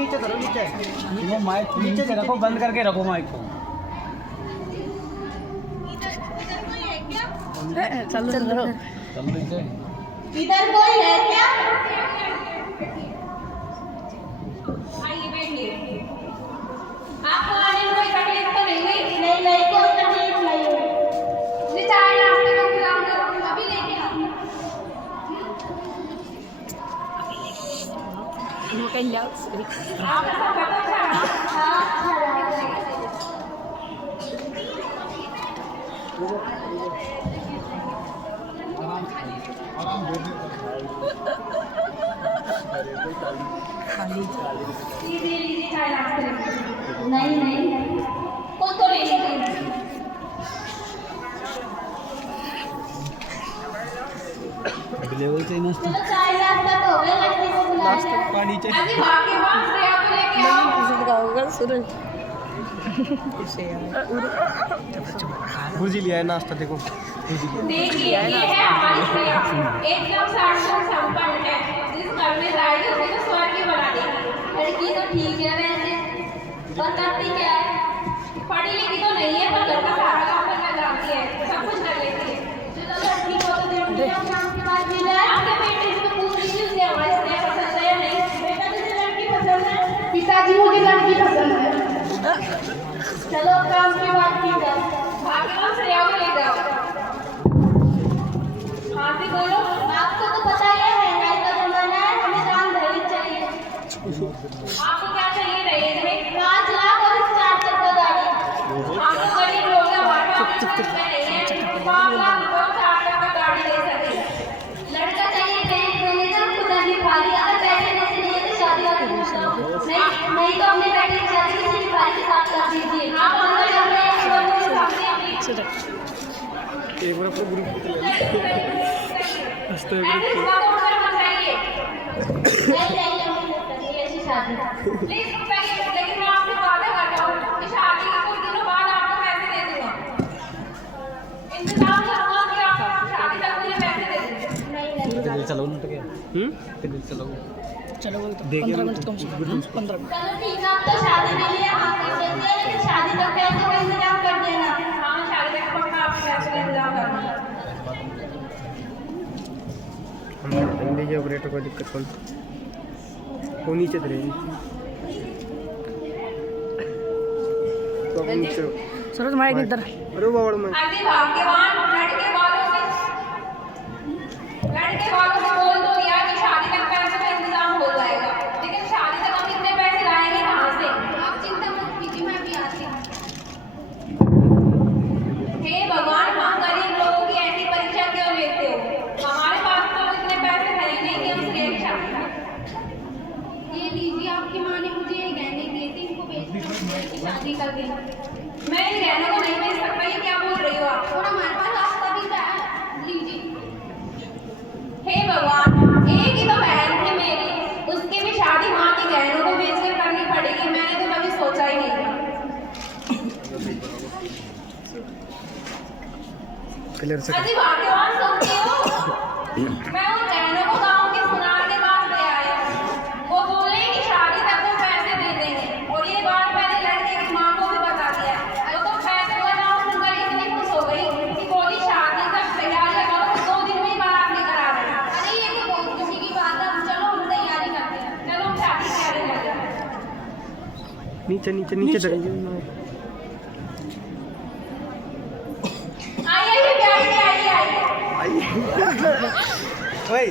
नीचे धरो, नीचे वो माइक नीचे रखो, बंद करके रखो माइक को। चलो चलो नीचे इधर कोई है क्या? आइए बैठिए। आपको आने में कोई तकलीफ तो नहीं हुई? नहीं नहीं, कोई तकलीफ नहीं हुई। मुझे चाय नाश्ते का इंतजाम करो, अभी लेके आओ। makanya आपका सब पता था? हाँ, खाली लीजिए लीजिए चाय नाश्ते। नहीं नहीं, खुद तो ले लीजिए। लेवल चाहिए ना चलो चाय नाश्ता तो हो गया, लड़की को बुलाते हैं। पानी चाहिए। अरे भाग्य बात श्रेया को लेके आओ। होगा सूरज भुर्जी लिया है नाश्ता, देखो देखिए ये है हमारी श्रेया, एकदम सार्थक संपन्न है। जिस घर में जाएगी उसे तो स्वर्ग ही बना देगी। लड़की तो ठीक है वैसे, पर करती क्या है? पढ़ी लिखी तो नहीं है, पर घर का सारा काम करना जानती है, सब कुछ कर लेती है। चलो लड़की को तो देखिए काम की बात की जाए, आपके बेटे से तो पूछ लीजिए उसे हमारी श्रेया पसंद है या नहीं। बेटा तुझे लड़की पसंद है? पिताजी मुझे लड़की पसंद है। चलो काम की बात की जाए, भाग्यवान श्रेया को ले जाओ। हाँ जी बोलो। आपको तो पता ही है महंगाई का जमाना है, हमें दान दहेज चाहिए। आपको क्या चाहिए दहेज में? 5 लाख और 4 चक्का गाड़ी। आपको गरीब लोग हैं, हमारे पास पैसे नहीं है, 5 लाख रुपए और 4 चक्का गाड़ी दे सके। लड़का चाहिए दहेज देने का खुदा की खाली, अगर पैसे नहीं चाहिए तो शादी वादी नहीं नहीं तो अपने बेटे की शादी किसी भिखारी के साथ कर दीजिए। आप अंदर चल रहे हैं, एक बार अपने ग्रुप को ले ऐसे हुआ तो उधर मत जाइए। नहीं नहीं, हम नहीं करेंगे ऐसी शादी। प्लीज रुपए, लेकिन मैं आपसे वादा करता हूँ कि शादी के कुछ दिनों बाद आपको पैसे दे दूंगा। इंतजाम करूंगा कि आप शादी तक मुझे पैसे दे देंगे। नहीं नहीं, चलो ना, तो क्या चलो चलो 15 मिनट कम से कम 15 मिनट। चलो ठीक है, आप तो शादी के लिए हाँ कर सकते हैं, लेकिन शादी तक पैसे का इंतजाम कर देना। हाँ शादी तक पक्का आपके पैसे का इंतजाम करना। लीजिए ऑपरेटर, कोई दिक्कत कौन वो नीचे धरेगी तो अपन नीचे। सूरज माइक इधर। अरे बाबा मैं अरे भाग्यवान लड़के वालों से बोल दो यार कि शादी तक पैसे का इंतजाम हो जाएगा, लेकिन शादी तक हम इतने पैसे लाएंगे कहाँ से? आप चिंता मत कीजिए, मैं भी आती हूँ। हे भगवान, हम गरीब लोगों की ऐसी परीक्षा क्यों लेते हो? हमारे पास तो इतने पैसे है ही नहीं कि हम श्रेया की शादी करें। ये लीजिए, आपकी माँ ने मुझे ये गहने दिए थे, इनको बेच कर शादी कर देना। मैं इन गहनों को नहीं बेच सकता, ये क्या बोल रही हो आप? और हमारे पास रास्ता भी है, लीजिए। हे भगवान, एक ही तो बहन थी मेरी, उसकी भी शादी माँ के गहनों को बेचकर करनी पड़ेगी। मैंने तो कभी सोचा ही नहीं था। क्लियर से अजी भाग्यवान सुनती हो? मैं उन गहनों को गाँव के सुनार के पास ले आया। वो बोले कि शादी तक वो पैसे दे देंगे, और ये बात मैंने लड़के की माँ को भी बता दिया। तो पैसे का नाम सुनकर इतनी खुश हो गई कि बोली शादी तक तैयारी करो, 2 दिन में ही बारात लेकर आ रहे हैं। अरे ये तो बहुत खुशी की बात है, चलो हम तैयारी करते हैं। चलो हम शादी की तैयारी करते हैं। नीचे नीचे नीचे धरेगी। आइए आइए आइए आइए। ओए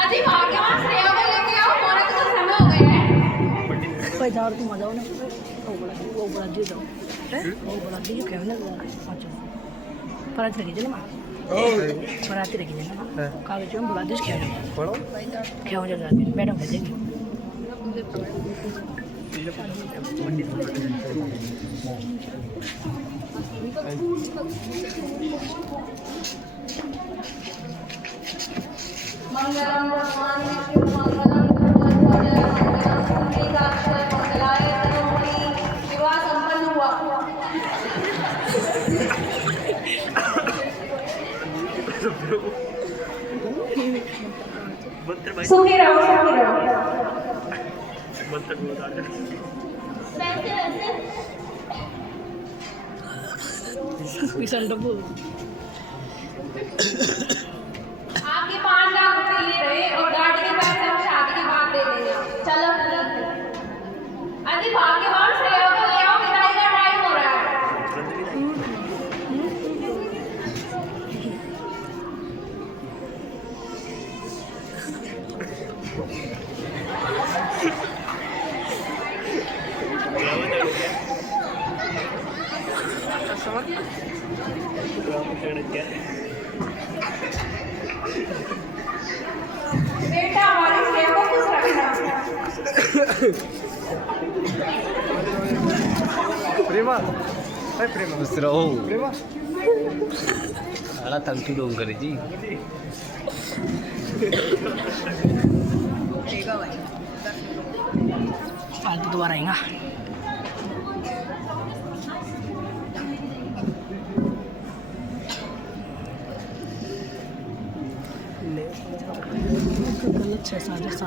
अजी भाग्यवान श्रेया को लेके आओ, हमारा तो समय हो गया है। भाई जाओ तुम आ जाओ ना, वो बड़ा दे जाओ, वो बड़ा दे जो कहने लगा। अच्छा परत रखी जाना मां, परत रखी जाना कागज में बुला दे क्या पढ़ो क्या हो जाएगा मैडम कह देंगे। मंगलम भगवान विष्णु मंगलम गरुड़ध्वज मंगलम एकाक्षर मंगलाय तनोहरि। विवाह संपन्न हुआ। सुखी रहो सुखी रहो। पीछे डब्बू आपके 5 लाख रुपए ले रहे और गाड़ी के पैसे हम शादी के बाद दे देंगे। चलो ठीक है। अरे भाग्यवान श्रेया को ले आओ, विदाई का टाइम हो रहा है। बेटा हमारी श्रेया को खुश रखना। प्रेमा हाय प्रेमा दुसरं हो प्रेमा मला तंतू डोंग करायची फालतू दोबारा आएगा। गलत 6,700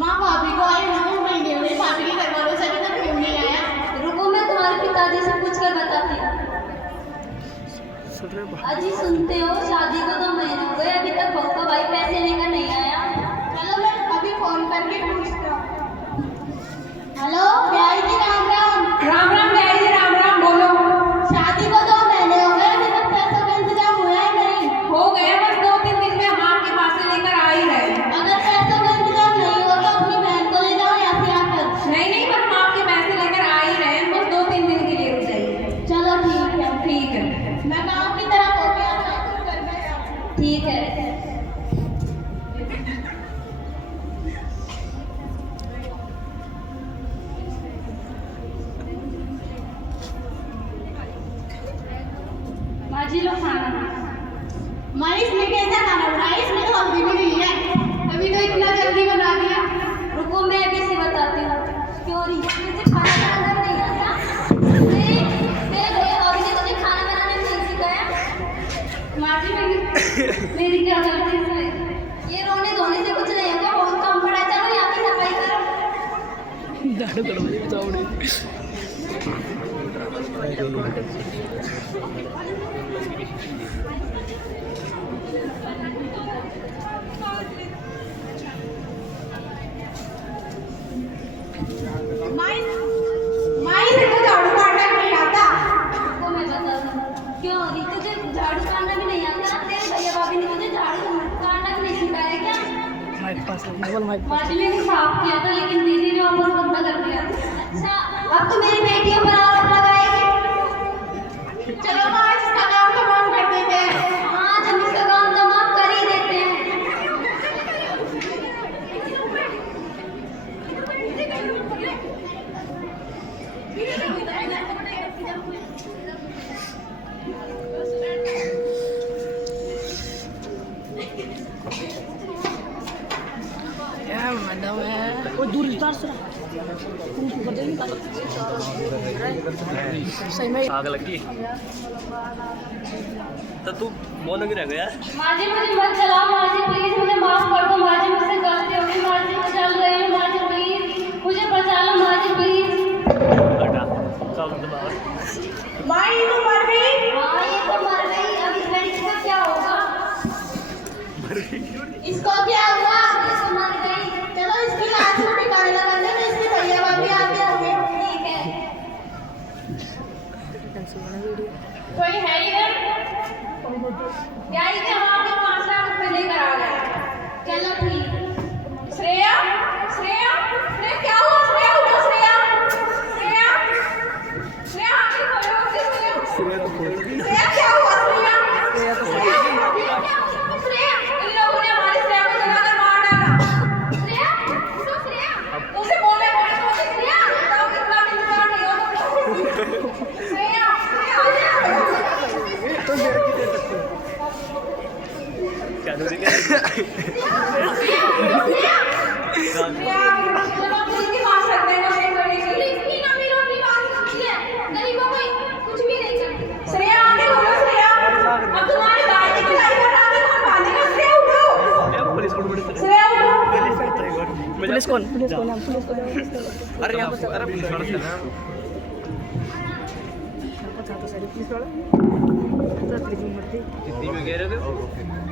माँ भाभी को आए 9 महीने हुए, भाभी के घर वालों से अभी तक क्यों नहीं आया? रुको मैं तुम्हारे पिताजी से पूछ कर बताती हूँ। अजी सुनते हो, शादी को 2 महीने हो गए, अभी तक बहू का भाई पैसे लेकर नहीं आया। चलो मैं अभी फोन करके पूछता हूँ। हेलो ब्याई जी, राम राम। राम राम ब्याई जी, राम राम। बोलो। शादी को 2 महीने हो गए, अभी तक पैसों का इंतजाम हुआ है नहीं? हो गया, बस 2-3 दिन में हम आपके पास से लेकर आ ही रहे। अगर पैसों का इंतजाम नहीं हो तो अपनी बहन को ले जाओ यहाँ से आकर। नहीं नहीं, बस हम आपके पैसे लेकर आ ही रहे हैं, बस 2-3 दिन के लिए रुक जाइए। चलो ठीक है ठीक है। मैं गाँव की तरफ होके आता हूँ, ठीक है। माजी लो खाना। माँ इसमें कैसा खाना बनाया? इसमें तो हल्दी भी नहीं है, अभी तो इतना जल्दी बना दिया। रुको मैं अभी से बताती हूँ। क्यों रही मुझे खाना बनाना नहीं आता? मेरे और ने मुझे खाना बनाना नहीं सिखाया। माजी मेरी क्या गलती है? ये रोने धोने से कुछ नहीं होगा, बहुत कम पड़ा। चलो यहाँ की सफाई करो। दाढ़ करो चावड़ी माई से तो झाड़ू मारना नहीं आता। वो मैं बताऊँ क्यों नहीं, तुझे झाड़ू मारना भी नहीं आता? तेरे भैया भाभी ने तुझे झाड़ू मारना भी नहीं सिखाया क्या? माइक पास मोबाइल माइक पास माजी ने भी साफ किया था, लेकिन दीदी ने वापस बंद कर दिया। अच्छा अब तो मेरी बेटियों पर आरोप लगाएगी। चलो माँ इसका काम तमाम कर देते हैं। हाँ जब इसका काम तमाम कर ही देते हैं। क्या मैडम है वो दूर उतार से कर देंगे सही में आग लगी तो तू बोलोगी रह गया माजी मुझे मत चलाओ, माजी प्लीज मुझे माफ कर दो। माजी मुझसे गलती हो गई, माजी मैं चल रही हूँ। माजी प्लीज मुझे बचा लो, माजी प्लीज। माँ ये तो मर गई। हाँ ये तो मर गई, अब इस लड़की का क्या होगा? इसको क्या हुआ? ये तो मर गई। चलो इसकी लाश को ठिकाने लगाने में इसके भैया भाभी आते होंगे। ठीक है। कोई है इधर? क्या इधर? हम आपके 5 लाख रुपए लेकर आ गए। चलो ठीक। श्रेया श्रेया श्रेया क्या हुआ? श्रेया उठो। श्रेया श्रेया श्रेया आंखें खोलो। श्रेया क्या हुआ? श्रेया श्रेया इन लोगों ने हमारी श्रेया को जलाकर मार डाला। श्रेया उठो। श्रेया तुमसे बोले श्रेया बताओ कितना इंतजार नहीं हो तुम। श्रेया श्रेया क्या तुझे श्रेया चलो आप इसके पास रख देना। श्रेया उठो पुलिस कौन पुलिस कौन है पुलिस कौन है अरे यहाँ पर अरे पुलिस वाला था ना पुलिस वाला तो ट्रेकिंग करती कितनी में कह रहे थे